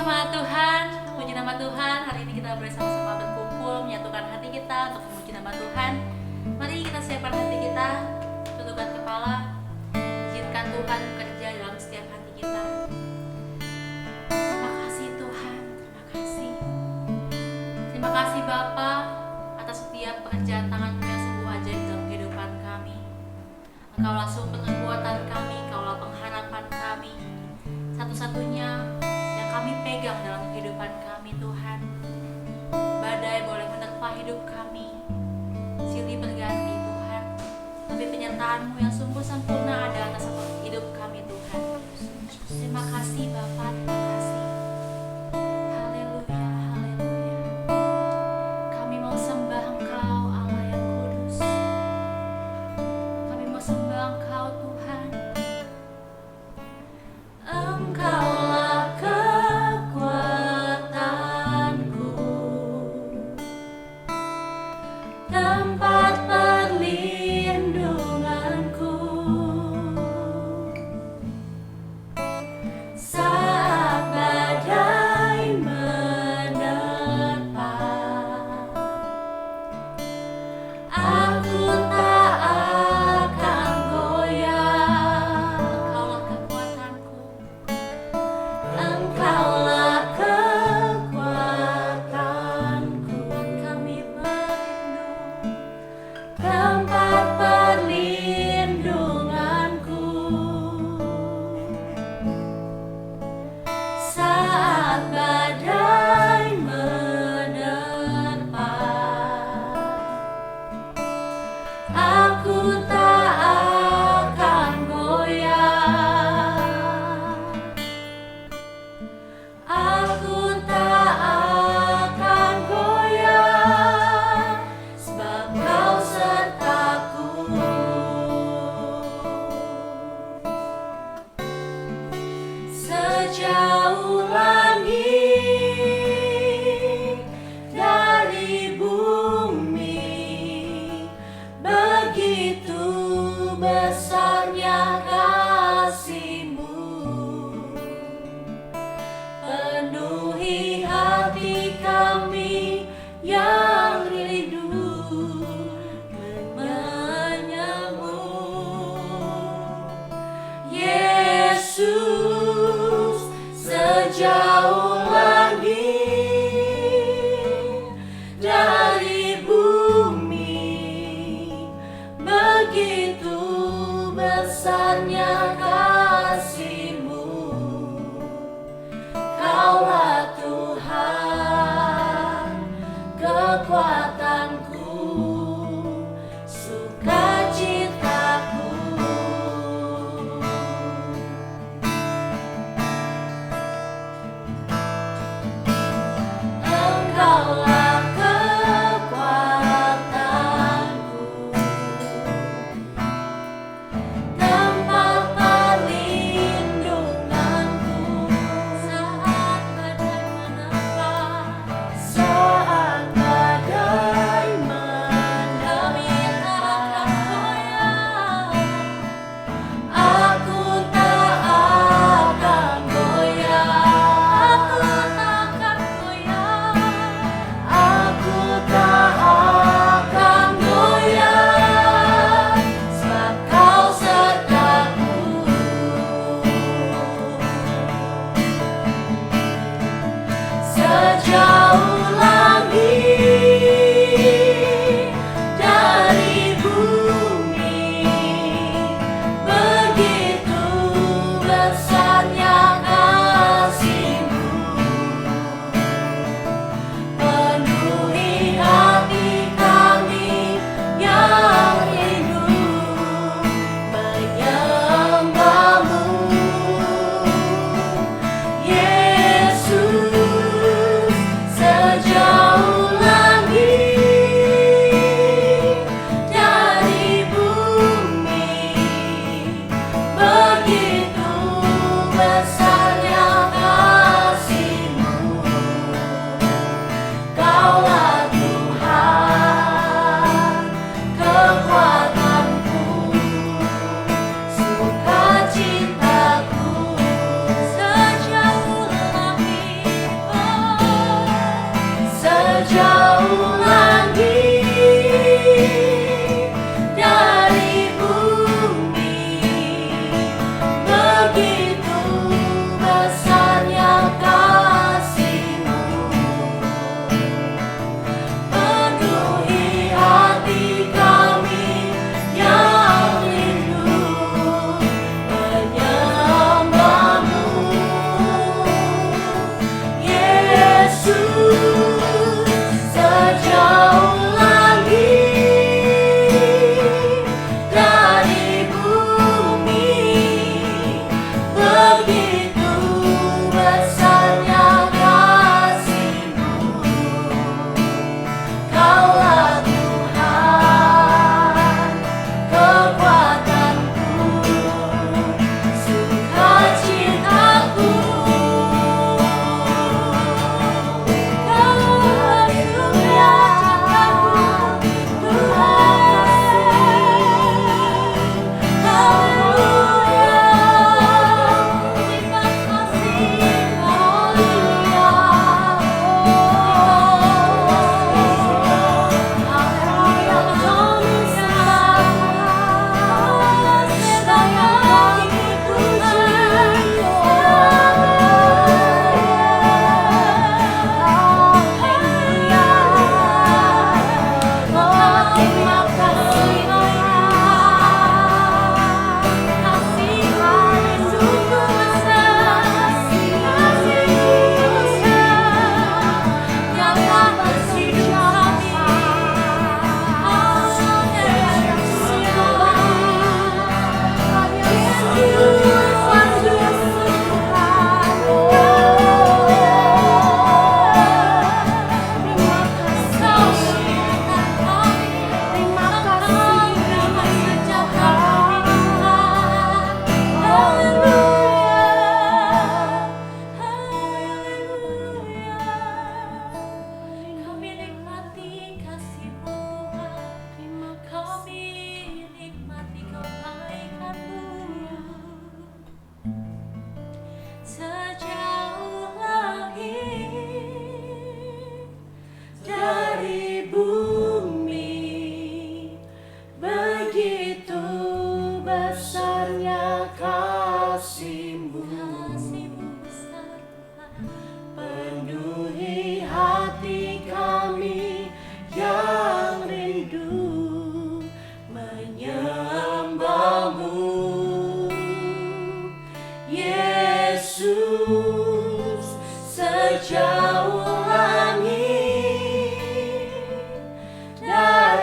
nama Tuhan, puji nama Tuhan. Hari ini kita boleh sama-sama berkumpul, menyatukan hati kita untuk memuji nama Tuhan. Mari kita siapkan hati kita, tundukkan kepala, izinkan Tuhan bekerja dalam setiap hati kita. Terima kasih Tuhan, terima kasih. Terima kasih Bapa atas setiap pekerjaan tangan-Mu yang sungguh ajaib dalam kehidupan kami. Engkaulah sumber kekuatan kami, Engkaulah pengharapan kami, satu-satunya yang kami pegang dalam kehidupan kami Tuhan. Badai boleh menerpa hidup kami, silih berganti Tuhan, tapi penyertaan-Mu yang sungguh sempurna ada atas hidup kami Tuhan. Terima kasih Bapa, terima kasih. Haleluya, haleluya. Kami mau sembah Engkau Allah yang kudus. Kami mau sembah Engkau Tuhan. Engkaulah kekuatanku, tempat perlindunganku saat badai menerpa. Aku tak akan goyah. Engkaulah kekuatanku, Engkaulah kekuatanku. Kami merindu,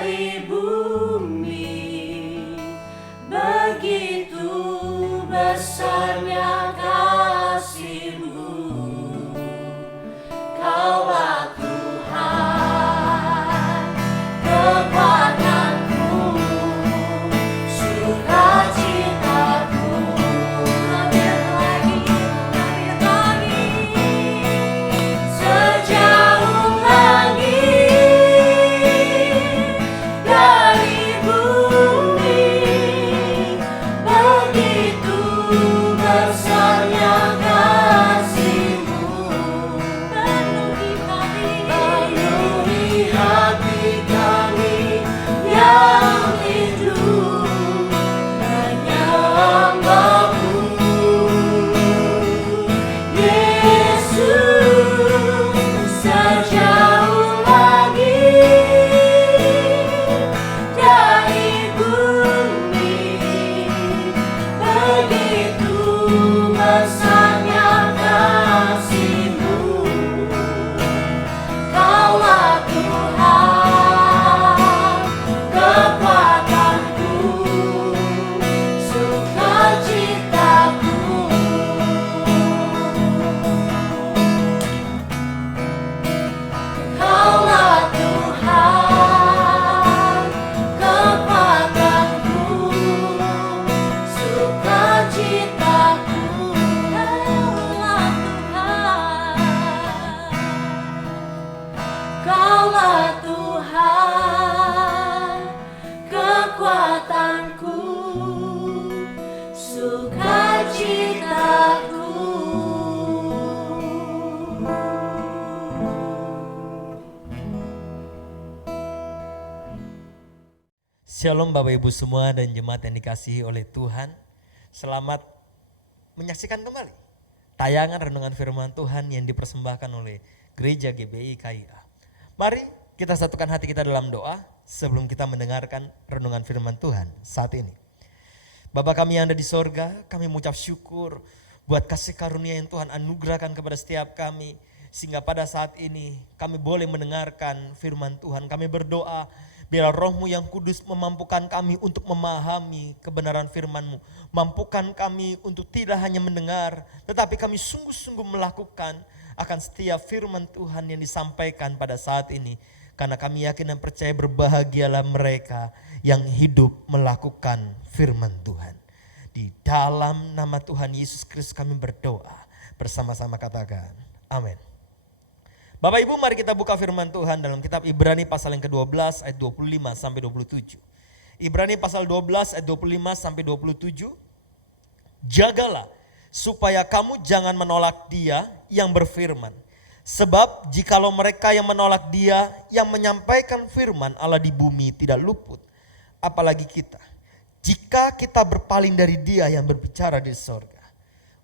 dari bumi. Begitu besarnya kasih-Mu, Kaulah Tuhan, kekuatanku, sukacitaku. Lebih lagi, sejauh langit dari bumi. Begitu besarnya kasih-Mu, penuhi hati kami yang hidup menyembah-Mu. Yesus, sejauh langit dari bumi. Begitu besarnya kasih-Mu, Kaulah Tuhan, kekuatanku, sukacitaku. Kaulah Tuhan, kekuatanku, sukacitaku. Kaulah Tuhan, kekuatanku, sukacitaku. Shalom Bapak Ibu semua dan jemaat yang dikasihi oleh Tuhan. Selamat menyaksikan kembali tayangan renungan firman Tuhan yang dipersembahkan oleh Gereja GBI KIA. Mari kita satukan hati kita dalam doa sebelum kita mendengarkan renungan firman Tuhan saat ini. Bapa kami yang ada di sorga, kami mengucap syukur buat kasih karunia yang Tuhan anugerahkan kepada setiap kami. Sehingga pada saat ini kami boleh mendengarkan firman Tuhan. Kami berdoa biar Roh-Mu yang kudus memampukan kami untuk memahami kebenaran firman-Mu. Mampukan kami untuk tidak hanya mendengar, tetapi kami sungguh-sungguh melakukan akan setiap firman Tuhan yang disampaikan pada saat ini. Karena kami yakin dan percaya berbahagialah mereka yang hidup melakukan firman Tuhan. Di dalam nama Tuhan Yesus Kristus kami berdoa. Bersama-sama katakan amin. Bapak Ibu, mari kita buka firman Tuhan dalam kitab Ibrani pasal yang ke-12 ayat 25 sampai 27. Ibrani pasal 12 ayat 25 sampai 27. Jagalah supaya kamu jangan menolak Dia yang berfirman. Sebab jikalau mereka yang menolak Dia yang menyampaikan firman Allah di bumi tidak luput, apalagi kita, jika kita berpaling dari Dia yang berbicara di sorga.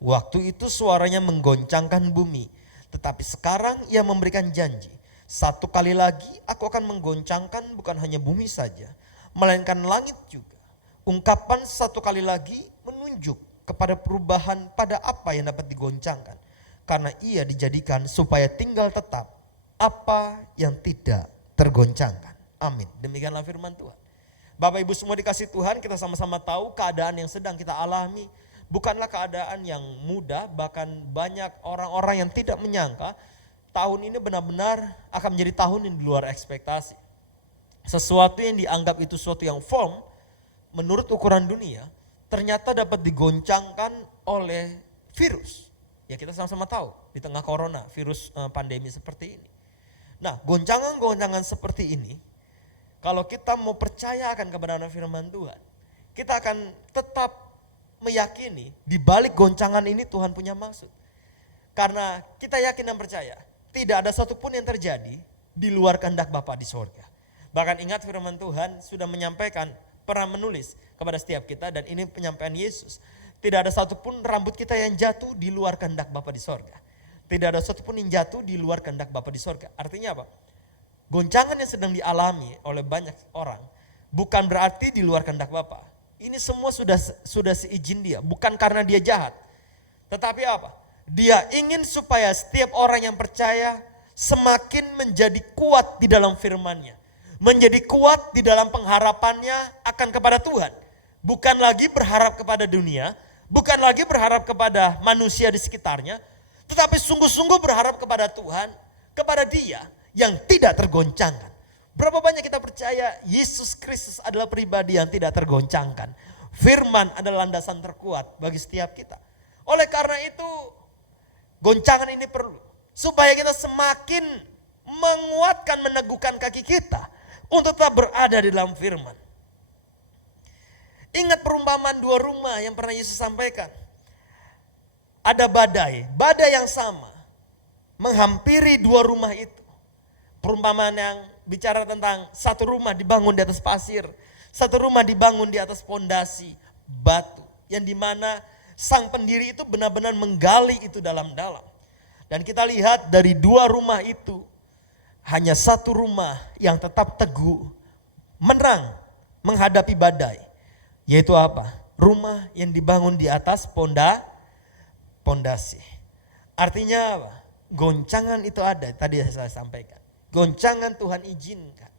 Waktu itu suaranya menggoncangkan bumi. Tetapi sekarang Ia memberikan janji, satu kali lagi aku akan menggoncangkan bukan hanya bumi saja, melainkan langit juga. Ungkapan satu kali lagi menunjuk kepada perubahan pada apa yang dapat digoncangkan. Karena Ia dijadikan supaya tinggal tetap apa yang tidak tergoncangkan. Amin. Demikianlah firman Tuhan. Bapak Ibu semua dikasih Tuhan, kita sama-sama tahu keadaan yang sedang kita alami bukanlah keadaan yang mudah, bahkan banyak orang-orang yang tidak menyangka tahun ini benar-benar akan menjadi tahun yang di luar ekspektasi. Sesuatu yang dianggap itu sesuatu yang firm menurut ukuran dunia ternyata dapat digoncangkan oleh virus. Ya kita sama-sama tahu di tengah corona, virus pandemi seperti ini. Nah, goncangan-goncangan seperti ini, kalau kita mau percaya akan kebenaran firman Tuhan, kita akan tetap meyakini di balik goncangan ini Tuhan punya maksud. Karena kita yakin dan percaya tidak ada satupun yang terjadi di luar kehendak Bapa di sorga. Bahkan ingat firman Tuhan sudah menyampaikan, pernah menulis kepada setiap kita, dan ini penyampaian Yesus. Tidak ada satupun rambut kita yang jatuh di luar kehendak Bapa di sorga. Tidak ada satupun yang jatuh di luar kehendak Bapa di sorga. Artinya apa? Goncangan yang sedang dialami oleh banyak orang bukan berarti di luar kehendak Bapa. Ini semua sudah seizin Dia, bukan karena Dia jahat. Tetapi apa? Dia ingin supaya setiap orang yang percaya semakin menjadi kuat di dalam firman-Nya. menjadi kuat di dalam pengharapannya akan kepada Tuhan. Bukan lagi berharap kepada dunia, bukan lagi berharap kepada manusia di sekitarnya, tetapi sungguh-sungguh berharap kepada Tuhan, kepada Dia yang tidak tergoncangkan. Berapa banyak kita percaya Yesus Kristus adalah pribadi yang tidak tergoncangkan. Firman adalah landasan terkuat bagi setiap kita. Oleh karena itu, goncangan ini perlu. Supaya kita semakin menguatkan, meneguhkan kaki kita untuk tetap berada di dalam firman. Ingat perumpamaan dua rumah yang pernah Yesus sampaikan. Ada badai yang sama menghampiri dua rumah itu. Perumpamaan yang bicara tentang satu rumah dibangun di atas pasir, satu rumah dibangun di atas pondasi batu, yang dimana sang pendiri itu benar-benar menggali itu dalam-dalam. Dan kita lihat dari dua rumah itu, hanya satu rumah yang tetap teguh, menang menghadapi badai. Yaitu apa? Rumah yang dibangun di atas pondasi. Artinya apa? Goncangan itu ada, tadi saya sampaikan. Goncangan Tuhan izinkan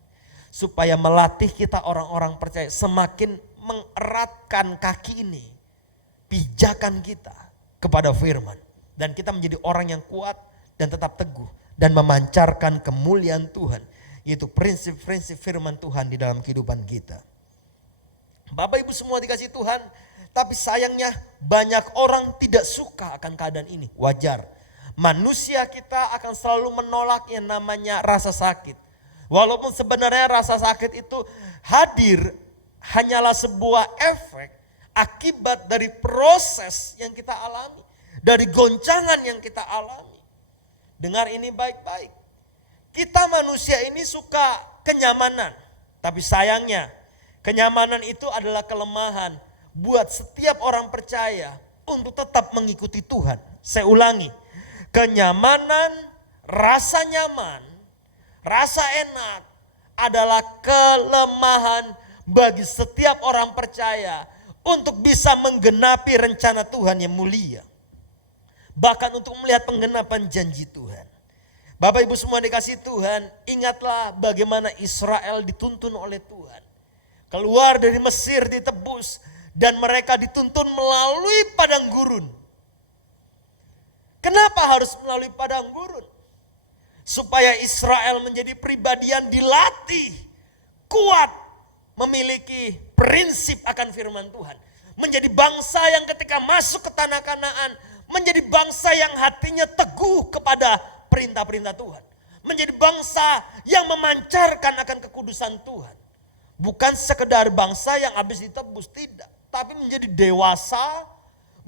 supaya melatih kita orang-orang percaya semakin mengeratkan kaki ini, pijakan kita kepada firman. Dan kita menjadi orang yang kuat dan tetap teguh dan memancarkan kemuliaan Tuhan. Yaitu prinsip-prinsip firman Tuhan di dalam kehidupan kita. Bapak Ibu semua dikasih Tuhan, tapi sayangnya banyak orang tidak suka akan keadaan ini. Wajar. Manusia kita akan selalu menolak yang namanya rasa sakit. Walaupun sebenarnya rasa sakit itu hadir hanyalah sebuah efek akibat dari proses yang kita alami. Dari goncangan yang kita alami. Dengar ini baik-baik. Kita manusia ini suka kenyamanan. Tapi sayangnya kenyamanan itu adalah kelemahan buat setiap orang percaya untuk tetap mengikuti Tuhan. Saya ulangi. Kenyamanan, rasa nyaman, rasa enak adalah kelemahan bagi setiap orang percaya untuk bisa menggenapi rencana Tuhan yang mulia. Bahkan untuk melihat penggenapan janji Tuhan. Bapak Ibu semua dikasih Tuhan, ingatlah bagaimana Israel dituntun oleh Tuhan. Keluar dari Mesir ditebus dan mereka dituntun melalui padang gurun. Kenapa harus melalui padang gurun? Supaya Israel menjadi pribadi yang dilatih, kuat, memiliki prinsip akan firman Tuhan. Menjadi bangsa yang ketika masuk ke tanah Kanaan, menjadi bangsa yang hatinya teguh kepada perintah-perintah Tuhan. Menjadi bangsa yang memancarkan akan kekudusan Tuhan. Bukan sekedar bangsa yang habis ditebus, tidak. Tapi menjadi dewasa,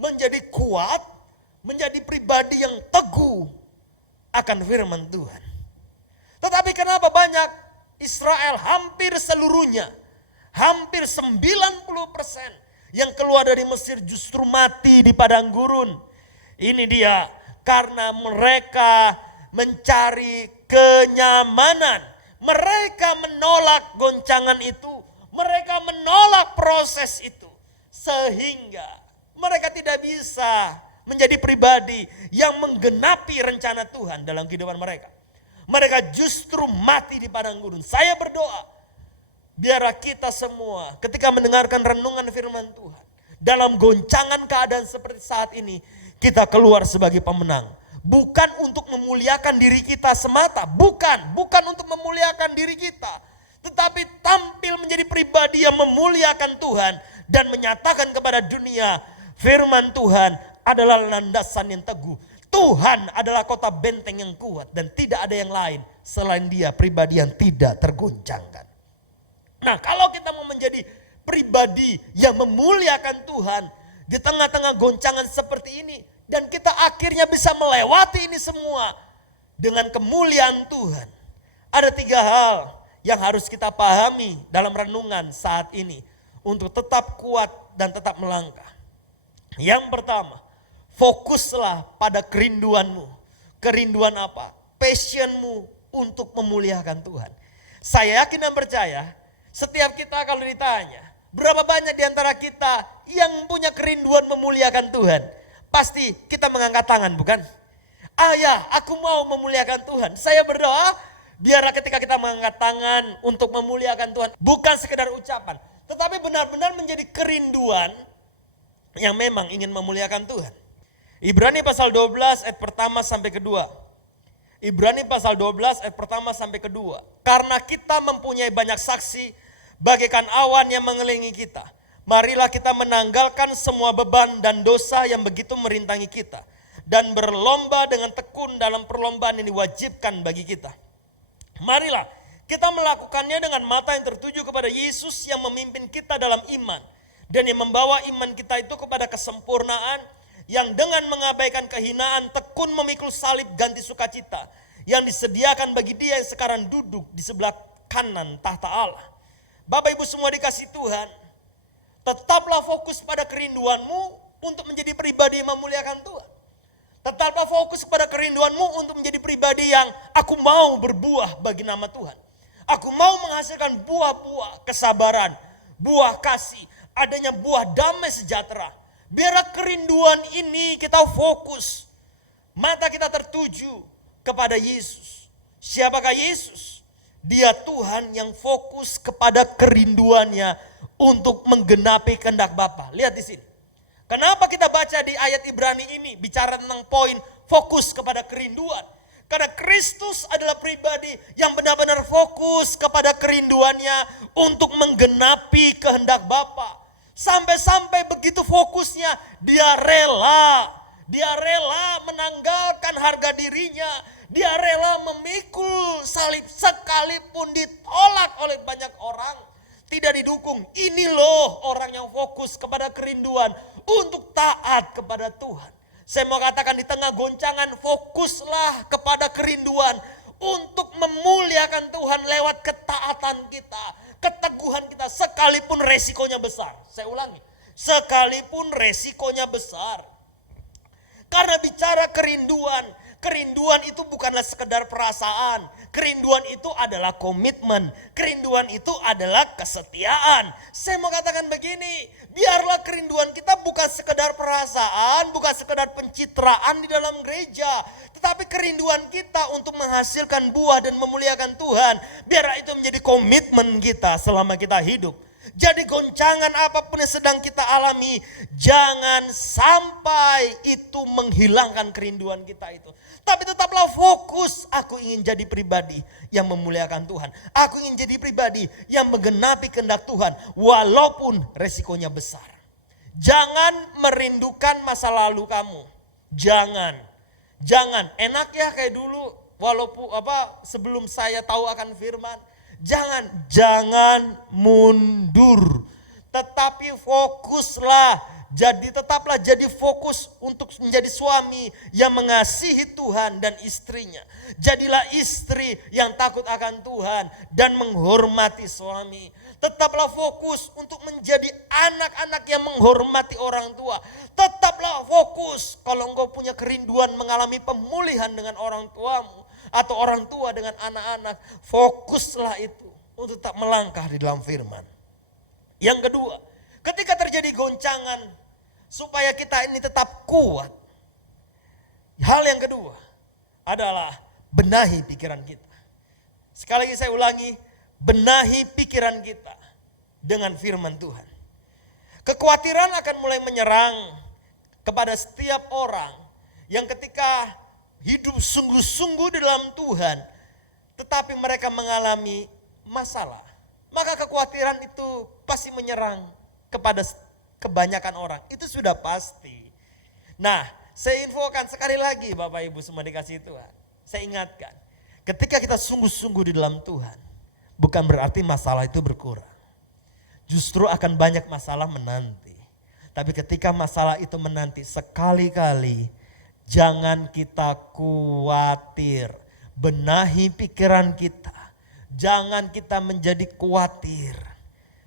menjadi kuat, menjadi pribadi yang teguh akan firman Tuhan. Tetapi kenapa banyak Israel hampir seluruhnya, hampir 90% yang keluar dari Mesir justru mati di padang gurun. Ini dia, karena mereka mencari kenyamanan. Mereka menolak goncangan itu. Mereka menolak proses itu. Sehingga mereka tidak bisa menjadi pribadi yang menggenapi rencana Tuhan dalam kehidupan mereka. Mereka justru mati di padang gurun. Saya berdoa, biarlah kita semua ketika mendengarkan renungan firman Tuhan, dalam goncangan keadaan seperti saat ini, kita keluar sebagai pemenang. Bukan untuk memuliakan diri kita semata. Bukan untuk memuliakan diri kita. Tetapi tampil menjadi pribadi yang memuliakan Tuhan. Dan menyatakan kepada dunia, firman Tuhan adalah landasan yang teguh. Tuhan adalah kota benteng yang kuat. Dan tidak ada yang lain selain Dia, pribadi yang tidak tergoncangkan. Nah, kalau kita mau menjadi pribadi yang memuliakan Tuhan di tengah-tengah goncangan seperti ini, dan kita akhirnya bisa melewati ini semua dengan kemuliaan Tuhan. Ada 3 hal yang harus kita pahami dalam renungan saat ini untuk tetap kuat dan tetap melangkah. Yang pertama, fokuslah pada kerinduanmu. Kerinduan apa? Passionmu untuk memuliakan Tuhan. Saya yakin dan percaya, setiap kita kalau ditanya, berapa banyak di antara kita yang punya kerinduan memuliakan Tuhan? Pasti kita mengangkat tangan, bukan? Ya, aku mau memuliakan Tuhan. Saya berdoa Biarlah ketika kita mengangkat tangan untuk memuliakan Tuhan, bukan sekedar ucapan, tetapi benar-benar menjadi kerinduan yang memang ingin memuliakan Tuhan. Ibrani pasal 12 ayat pertama sampai kedua. Ibrani pasal 12 ayat pertama sampai kedua. Karena kita mempunyai banyak saksi bagaikan awan yang mengelilingi kita. Marilah kita menanggalkan semua beban dan dosa yang begitu merintangi kita. Dan berlomba dengan tekun dalam perlombaan yang diwajibkan bagi kita. Marilah kita melakukannya dengan mata yang tertuju kepada Yesus yang memimpin kita dalam iman. Dan yang membawa iman kita itu kepada kesempurnaan, yang dengan mengabaikan kehinaan tekun memikul salib ganti sukacita yang disediakan bagi dia yang sekarang duduk di sebelah kanan tahta Allah. Bapak Ibu semua dikasih Tuhan, tetaplah fokus pada kerinduanmu untuk menjadi pribadi yang memuliakan Tuhan. Tetaplah fokus pada kerinduanmu untuk menjadi pribadi yang aku mau berbuah bagi nama Tuhan. Aku mau menghasilkan buah-buah kesabaran, buah kasih, adanya buah damai sejahtera. Biarlah kerinduan ini kita fokus. Mata kita tertuju kepada Yesus. Siapakah Yesus? Dia Tuhan yang fokus kepada kerinduannya untuk menggenapi kehendak Bapa. Lihat di sini. Kenapa kita baca di ayat Ibrani ini bicara tentang poin fokus kepada kerinduan? Karena Kristus adalah pribadi yang benar-benar fokus kepada kerinduannya untuk menggenapi kehendak Bapa. Sampai-sampai begitu fokusnya dia rela menanggalkan harga dirinya, dia rela memikul salib sekalipun ditolak oleh banyak orang, tidak didukung. Ini loh orang yang fokus kepada kerinduan untuk taat kepada Tuhan. Saya mau katakan di tengah goncangan, fokuslah kepada kerinduan untuk memuliakan Tuhan lewat ketaatan kita, keteguhan kita, sekalipun resikonya besar. Saya ulangi, sekalipun resikonya besar. Karena bicara kerinduan, kerinduan itu bukanlah sekedar perasaan. Kerinduan itu adalah komitmen. Kerinduan itu adalah kesetiaan. Saya mau katakan begini, biarlah kerinduan kita bukan sekedar perasaan, bukan sekedar pencitraan di dalam gereja. Tetapi kerinduan kita untuk menghasilkan buah dan memuliakan Tuhan. Biarlah itu menjadi komitmen kita selama kita hidup. Jadi goncangan apapun yang sedang kita alami, jangan sampai itu menghilangkan kerinduan kita itu. Tapi tetaplah fokus, aku ingin jadi pribadi yang memuliakan Tuhan. Aku ingin jadi pribadi yang menggenapi kehendak Tuhan walaupun resikonya besar. Jangan merindukan masa lalu kamu. Jangan enak ya kayak dulu walaupun sebelum saya tahu akan firman. Jangan mundur, tetapi fokuslah. Tetaplah jadi fokus untuk menjadi suami yang mengasihi Tuhan dan istrinya. Jadilah istri yang takut akan Tuhan dan menghormati suami. Tetaplah fokus untuk menjadi anak-anak yang menghormati orang tua. Tetaplah fokus kalau engkau punya kerinduan mengalami pemulihan dengan orang tuamu atau orang tua dengan anak-anak, fokuslah itu untuk tetap melangkah di dalam firman. Yang kedua, ketika terjadi goncangan, supaya kita ini tetap kuat, hal yang kedua adalah benahi pikiran kita. Sekali lagi saya ulangi, benahi pikiran kita dengan firman Tuhan. Kekhawatiran akan mulai menyerang kepada setiap orang yang ketika hidup sungguh-sungguh di dalam Tuhan, tetapi mereka mengalami masalah. Maka kekhawatiran itu pasti menyerang kepada kebanyakan orang. Itu sudah pasti. Nah, saya infokan sekali lagi Bapak Ibu semua dikasih Tuhan. Saya ingatkan, ketika kita sungguh-sungguh di dalam Tuhan, bukan berarti masalah itu berkurang. Justru akan banyak masalah menanti. Tapi ketika masalah itu menanti, sekali-kali jangan kita khawatir. Benahi pikiran kita. Jangan kita menjadi khawatir.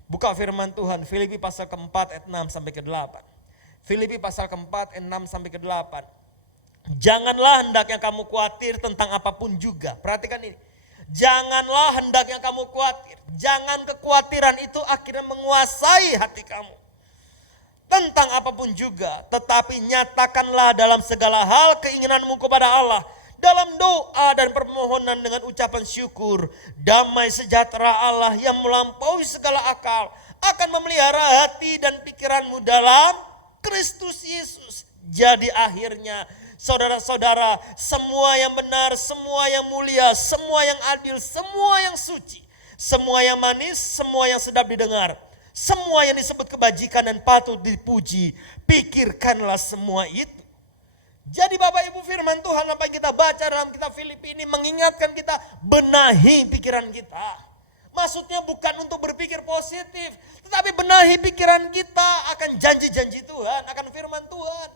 Buka firman Tuhan, Filipi pasal keempat ayat 6 sampai ke 8. Filipi pasal keempat ayat 6 sampai ke 8. Janganlah hendaknya kamu khawatir tentang apapun juga. Perhatikan ini. Janganlah hendaknya kamu khawatir. Jangan kekhawatiran itu akhirnya menguasai hati kamu. Tentang apapun juga, tetapi nyatakanlah dalam segala hal keinginanmu kepada Allah dalam doa dan permohonan dengan ucapan syukur, damai sejahtera Allah yang melampaui segala akal akan memelihara hati dan pikiranmu dalam Kristus Yesus. Jadi akhirnya saudara-saudara, semua yang benar, semua yang mulia, semua yang adil, semua yang suci, semua yang manis, semua yang sedap didengar, semua yang disebut kebajikan dan patut dipuji, pikirkanlah semua itu. Jadi Bapak Ibu, firman Tuhan apa yang kita baca dalam kitab Filipi ini mengingatkan kita benahi pikiran kita. Maksudnya bukan untuk berpikir positif, tetapi benahi pikiran kita akan janji-janji Tuhan, akan firman Tuhan.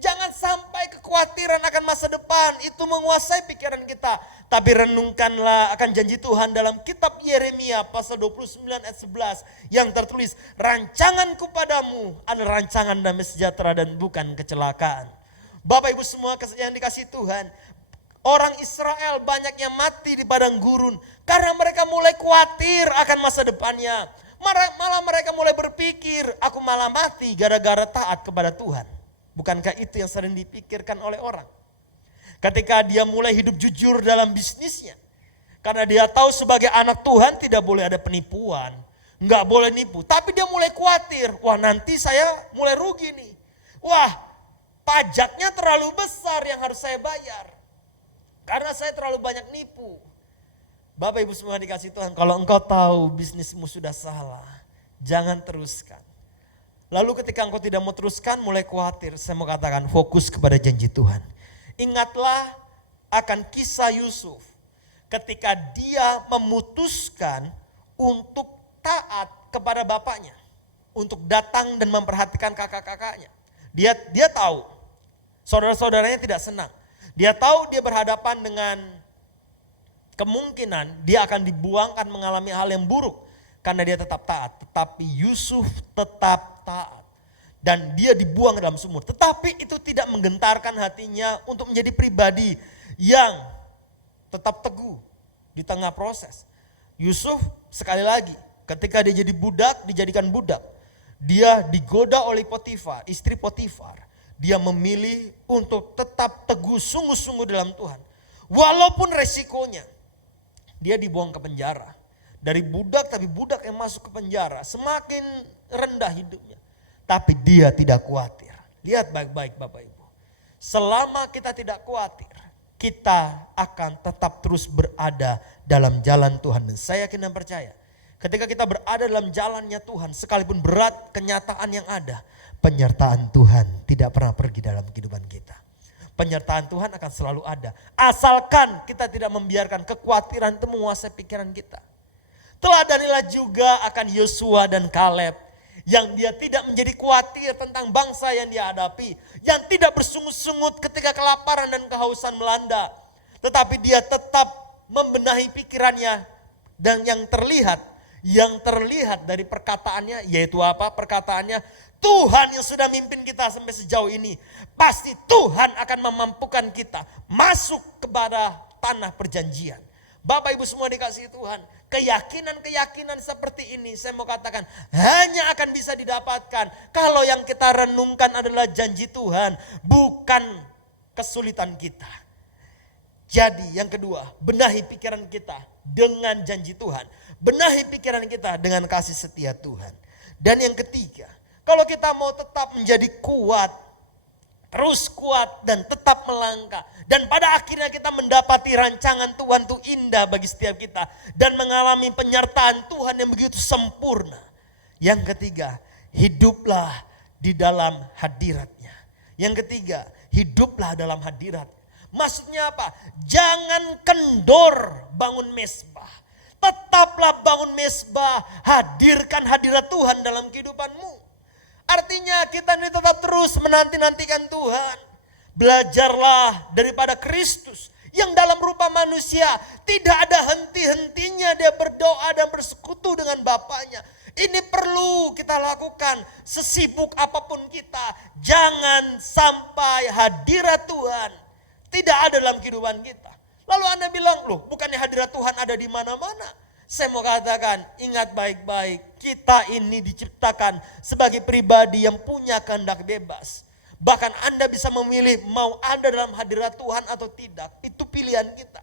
Jangan sampai kekhawatiran akan masa depan itu menguasai pikiran kita. Tapi renungkanlah akan janji Tuhan dalam kitab Yeremia pasal 29 ayat 11 yang tertulis, rancanganku padamu adalah rancangan damai sejahtera dan bukan kecelakaan. Bapak Ibu semua yang dikasih Tuhan, orang Israel banyak yang mati di padang gurun karena mereka mulai khawatir akan masa depannya. Malah mereka mulai berpikir, aku malah mati gara-gara taat kepada Tuhan. Bukankah itu yang sering dipikirkan oleh orang? Ketika dia mulai hidup jujur dalam bisnisnya. Karena dia tahu sebagai anak Tuhan tidak boleh ada penipuan. Nggak boleh nipu. Tapi dia mulai khawatir, wah nanti saya mulai rugi nih. Wah pajaknya terlalu besar yang harus saya bayar. Karena saya terlalu banyak nipu. Bapak Ibu semua dikasih Tuhan, kalau engkau tahu bisnismu sudah salah, jangan teruskan. Lalu ketika engkau tidak mau teruskan, mulai khawatir, saya mau katakan fokus kepada janji Tuhan. Ingatlah akan kisah Yusuf ketika dia memutuskan untuk taat kepada bapaknya, untuk datang dan memperhatikan kakak-kakaknya. Dia tahu saudara-saudaranya tidak senang. Dia tahu dia berhadapan dengan kemungkinan dia akan dibuang, akan mengalami hal yang buruk karena dia tetap taat. Tetapi Yusuf tetap taat dan dia dibuang ke dalam sumur. Tetapi itu tidak menggentarkan hatinya untuk menjadi pribadi yang tetap teguh di tengah proses. Yusuf sekali lagi ketika dia jadi budak, dijadikan budak, dia digoda oleh Potifar, istri Potifar. Dia memilih untuk tetap teguh sungguh-sungguh dalam Tuhan. Walaupun resikonya dia dibuang ke penjara. Dari budak, tapi budak yang masuk ke penjara semakin rendah hidupnya. Tapi dia tidak khawatir. Lihat baik-baik Bapak Ibu. Selama kita tidak khawatir, kita akan tetap terus berada dalam jalan Tuhan. Dan saya yakin dan percaya, ketika kita berada dalam jalannya Tuhan, sekalipun berat kenyataan yang ada, penyertaan Tuhan tidak pernah pergi dalam kehidupan kita. Penyertaan Tuhan akan selalu ada. Asalkan kita tidak membiarkan kekhawatiran itu menguasai pikiran kita. Teladanilah juga akan Yosua dan Kaleb. Yang dia tidak menjadi khawatir tentang bangsa yang dia hadapi. Yang tidak bersungut-sungut ketika kelaparan dan kehausan melanda. Tetapi dia tetap membenahi pikirannya. Dan yang terlihat dari perkataannya, yaitu apa? Perkataannya, Tuhan yang sudah mimpin kita sampai sejauh ini, pasti Tuhan akan memampukan kita masuk kepada tanah perjanjian. Bapak Ibu semua dikasihi Tuhan, keyakinan-keyakinan seperti ini saya mau katakan hanya akan bisa didapatkan kalau yang kita renungkan adalah janji Tuhan, bukan kesulitan kita. Jadi yang kedua, benahi pikiran kita dengan janji Tuhan. Benahi pikiran kita dengan kasih setia Tuhan. Dan yang ketiga, kalau kita mau tetap menjadi kuat, terus kuat dan tetap melangkah. Dan pada akhirnya kita mendapati rancangan Tuhan itu indah bagi setiap kita. Dan mengalami penyertaan Tuhan yang begitu sempurna. Yang ketiga, hiduplah di dalam hadiratnya. Yang ketiga, hiduplah dalam hadirat. Maksudnya apa? Jangan kendor bangun mesbah. Tetaplah bangun mesbah, hadirkan hadirat Tuhan dalam kehidupanmu. Artinya kita ini tetap terus menanti-nantikan Tuhan. Belajarlah daripada Kristus yang dalam rupa manusia tidak ada henti-hentinya dia berdoa dan bersekutu dengan Bapaknya. Ini perlu kita lakukan sesibuk apapun kita. Jangan sampai hadirat Tuhan tidak ada dalam kehidupan kita. Lalu Anda bilang, loh bukannya hadirat Tuhan ada di mana-mana? Saya mau katakan, ingat baik-baik, kita ini diciptakan sebagai pribadi yang punya kehendak bebas. Bahkan Anda bisa memilih mau ada dalam hadirat Tuhan atau tidak. Itu pilihan kita.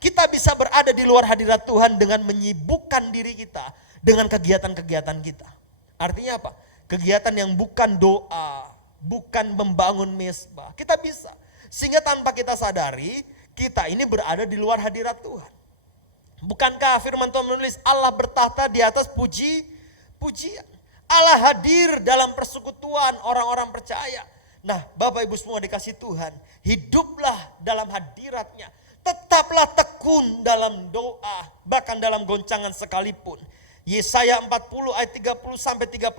Kita bisa berada di luar hadirat Tuhan dengan menyibukkan diri kita dengan kegiatan-kegiatan kita. Artinya apa? Kegiatan yang bukan doa, bukan membangun mesbah. Kita bisa. Sehingga tanpa kita sadari, kita ini berada di luar hadirat Tuhan. Bukankah firman Tuhan menulis Allah bertahta di atas pujian. Allah hadir dalam persekutuan orang-orang percaya. Nah, Bapak Ibu semua dikasih Tuhan, hiduplah dalam hadiratnya. Tetaplah tekun dalam doa, bahkan dalam goncangan sekalipun. Yesaya 40 ayat 30 sampai 31.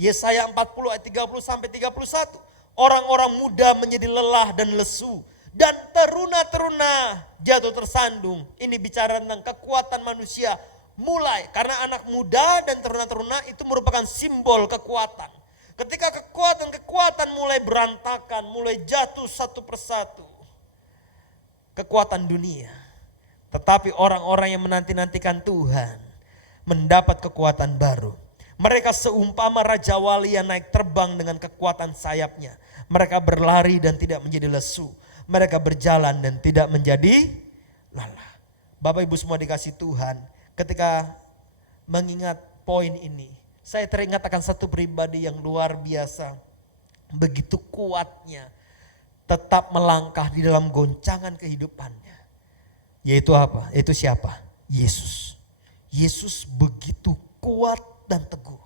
Yesaya 40 ayat 30 sampai 31. Orang-orang muda menjadi lelah dan lesu, dan teruna-teruna jatuh tersandung. Ini bicara tentang kekuatan manusia mulai, karena anak muda dan teruna-teruna itu merupakan simbol kekuatan. Ketika kekuatan mulai berantakan, mulai jatuh satu persatu, kekuatan dunia. Tetapi orang-orang yang menanti-nantikan Tuhan mendapat kekuatan baru. Mereka seumpama Raja Wali yang naik terbang dengan kekuatan sayapnya. Mereka berlari dan tidak menjadi lesu. Mereka berjalan dan tidak menjadi lelah. Bapak Ibu semua dikasih Tuhan, ketika mengingat poin ini, saya teringat akan satu pribadi yang luar biasa. Begitu kuatnya tetap melangkah di dalam goncangan kehidupannya. Yaitu apa? Yaitu siapa? Yesus. Yesus begitu kuat dan teguh.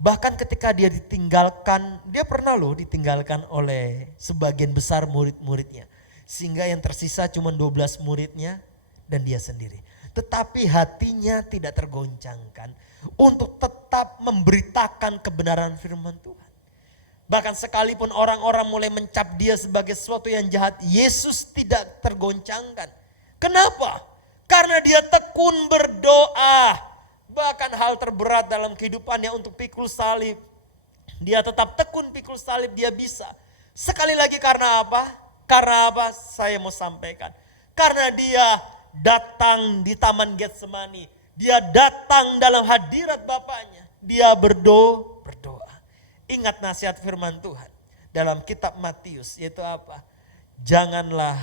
Bahkan ketika dia ditinggalkan, dia pernah loh ditinggalkan oleh sebagian besar murid-muridnya. Sehingga yang tersisa cuma 12 muridnya dan dia sendiri. Tetapi hatinya tidak tergoncangkan untuk tetap memberitakan kebenaran firman Tuhan. Bahkan sekalipun orang-orang mulai mencap dia sebagai sesuatu yang jahat, Yesus tidak tergoncangkan. Kenapa? Karena dia tekun berdoa. Bahkan hal terberat dalam kehidupannya untuk pikul salib, dia tetap tekun pikul salib, dia bisa. Sekali lagi karena apa? Karena apa? Saya mau sampaikan. Karena dia datang di Taman Getsemani. Dia datang dalam hadirat Bapaknya. Dia berdoa. Ingat nasihat firman Tuhan dalam kitab Matius, yaitu apa? Janganlah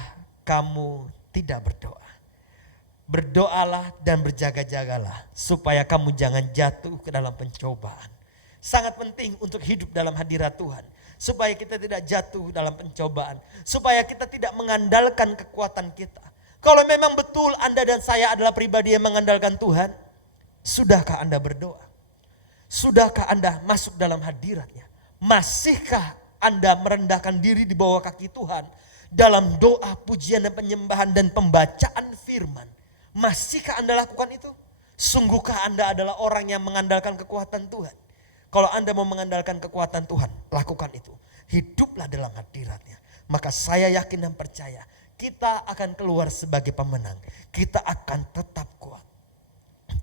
kamu tidak berdoa. Berdoalah dan berjaga-jagalah supaya kamu jangan jatuh ke dalam pencobaan. Sangat penting untuk hidup dalam hadirat Tuhan. Supaya kita tidak jatuh dalam pencobaan. Supaya kita tidak mengandalkan kekuatan kita. Kalau memang betul Anda dan saya adalah pribadi yang mengandalkan Tuhan, sudahkah Anda berdoa? Sudahkah Anda masuk dalam hadiratnya? Masihkah Anda merendahkan diri di bawah kaki Tuhan dalam doa, pujian dan penyembahan dan pembacaan firman? Masihkah Anda lakukan itu? Sungguhkah Anda adalah orang yang mengandalkan kekuatan Tuhan? Kalau Anda mau mengandalkan kekuatan Tuhan, lakukan itu. Hiduplah dalam hadiratnya. Maka saya yakin dan percaya, kita akan keluar sebagai pemenang. Kita akan tetap kuat.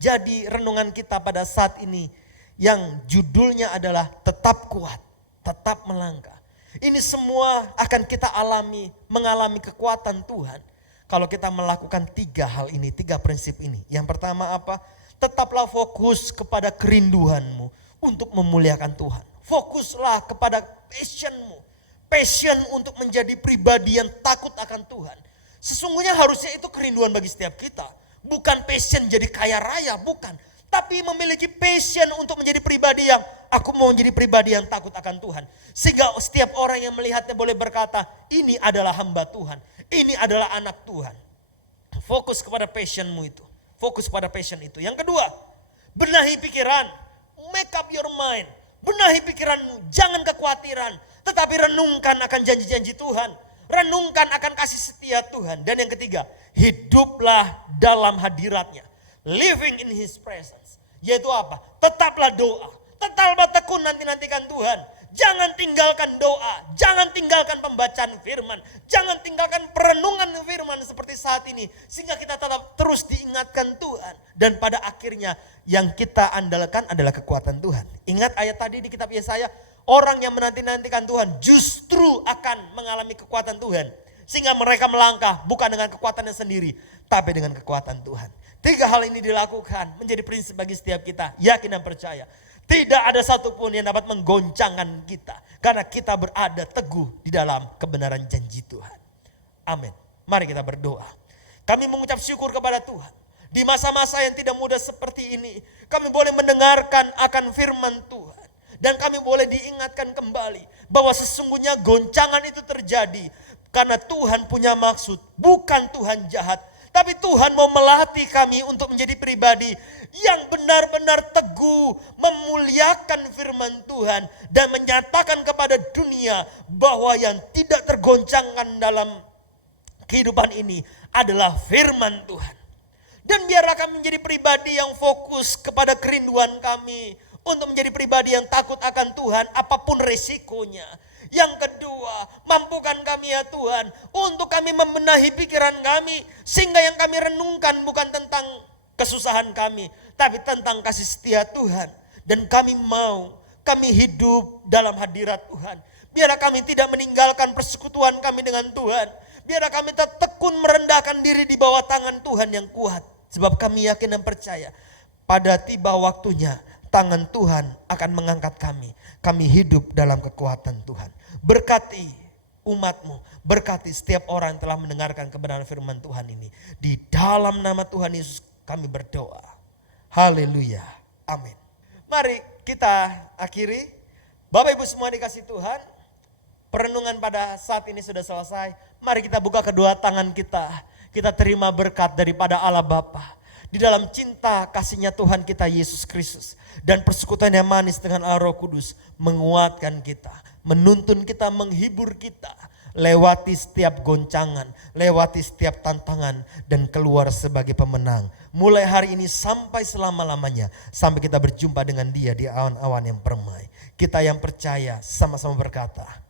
Jadi renungan kita pada saat ini yang judulnya adalah tetap kuat, tetap melangkah. Ini semua akan kita mengalami kekuatan Tuhan. Kalau kita melakukan 3 hal ini, 3 prinsip ini. Yang pertama apa? Tetaplah fokus kepada kerinduanmu untuk memuliakan Tuhan. Fokuslah kepada passionmu. Passion untuk menjadi pribadi yang takut akan Tuhan. Sesungguhnya harusnya itu kerinduan bagi setiap kita. Bukan passion jadi kaya raya, bukan. Tapi memiliki passion untuk menjadi pribadi yang aku mau menjadi pribadi yang takut akan Tuhan. Sehingga setiap orang yang melihatnya boleh berkata, ini adalah hamba Tuhan. Ini adalah anak Tuhan. Fokus kepada passionmu itu. Fokus pada passion itu. Yang kedua, benahi pikiran. Make up your mind. Benahi pikiranmu. Jangan kekhawatiran. Tetapi renungkan akan janji-janji Tuhan. Renungkan akan kasih setia Tuhan. Dan yang ketiga, hiduplah dalam hadiratnya. Living in His presence. Yaitu apa? Tetaplah doa. Tetaplah tekun nantikan Tuhan. Jangan tinggalkan doa. Jangan tinggalkan pembacaan firman. Jangan tinggalkan perenungan firman seperti saat ini. Sehingga kita tetap terus diingatkan Tuhan. Dan pada akhirnya yang kita andalkan adalah kekuatan Tuhan. Ingat ayat tadi di kitab Yesaya. Orang yang menanti-nantikan Tuhan justru akan mengalami kekuatan Tuhan. Sehingga mereka melangkah bukan dengan kekuatannya sendiri. Tapi dengan kekuatan Tuhan. 3 hal ini dilakukan menjadi prinsip bagi setiap kita. Yakin dan percaya. Tidak ada satupun yang dapat menggoncangkan kita. Karena kita berada teguh di dalam kebenaran janji Tuhan. Amin. Mari kita berdoa. Kami mengucap syukur kepada Tuhan. Di masa-masa yang tidak mudah seperti ini, kami boleh mendengarkan akan firman Tuhan. Dan kami boleh diingatkan kembali bahwa sesungguhnya goncangan itu terjadi karena Tuhan punya maksud, bukan Tuhan jahat. Tapi Tuhan mau melatih kami untuk menjadi pribadi yang benar-benar teguh, memuliakan firman Tuhan dan menyatakan kepada dunia bahwa yang tidak tergoncangkan dalam kehidupan ini adalah firman Tuhan. Dan biarlah kami menjadi pribadi yang fokus kepada kerinduan kami untuk menjadi pribadi yang takut akan Tuhan apapun resikonya. Yang kedua, mampukan kami ya Tuhan untuk kami membenahi pikiran kami sehingga yang kami renungkan bukan tentang kesusahan kami, tapi tentang kasih setia Tuhan. Dan kami hidup dalam hadirat Tuhan. Biarlah kami tidak meninggalkan persekutuan kami dengan Tuhan. Biarlah kami tetap tekun merendahkan diri di bawah tangan Tuhan yang kuat. Sebab kami yakin dan percaya pada tiba waktunya tangan Tuhan akan mengangkat kami. Kami hidup dalam kekuatan Tuhan. Berkati umat-Mu, berkati setiap orang yang telah mendengarkan kebenaran firman Tuhan ini. Di dalam nama Tuhan Yesus kami berdoa. Haleluya. Amin. Mari kita akhiri. Bapak Ibu semua dikasih Tuhan. Perenungan pada saat ini sudah selesai. Mari kita buka kedua tangan kita. Kita terima berkat daripada Allah Bapa. Di dalam cinta kasihnya Tuhan kita Yesus Kristus. Dan persekutuan yang manis dengan Allah Roh Kudus. Menguatkan kita. Menuntun kita, menghibur kita. Lewati setiap goncangan. Lewati setiap tantangan. Dan keluar sebagai pemenang. Mulai hari ini sampai selama-lamanya. Sampai kita berjumpa dengan Dia di awan-awan yang permai. Kita yang percaya sama-sama berkata.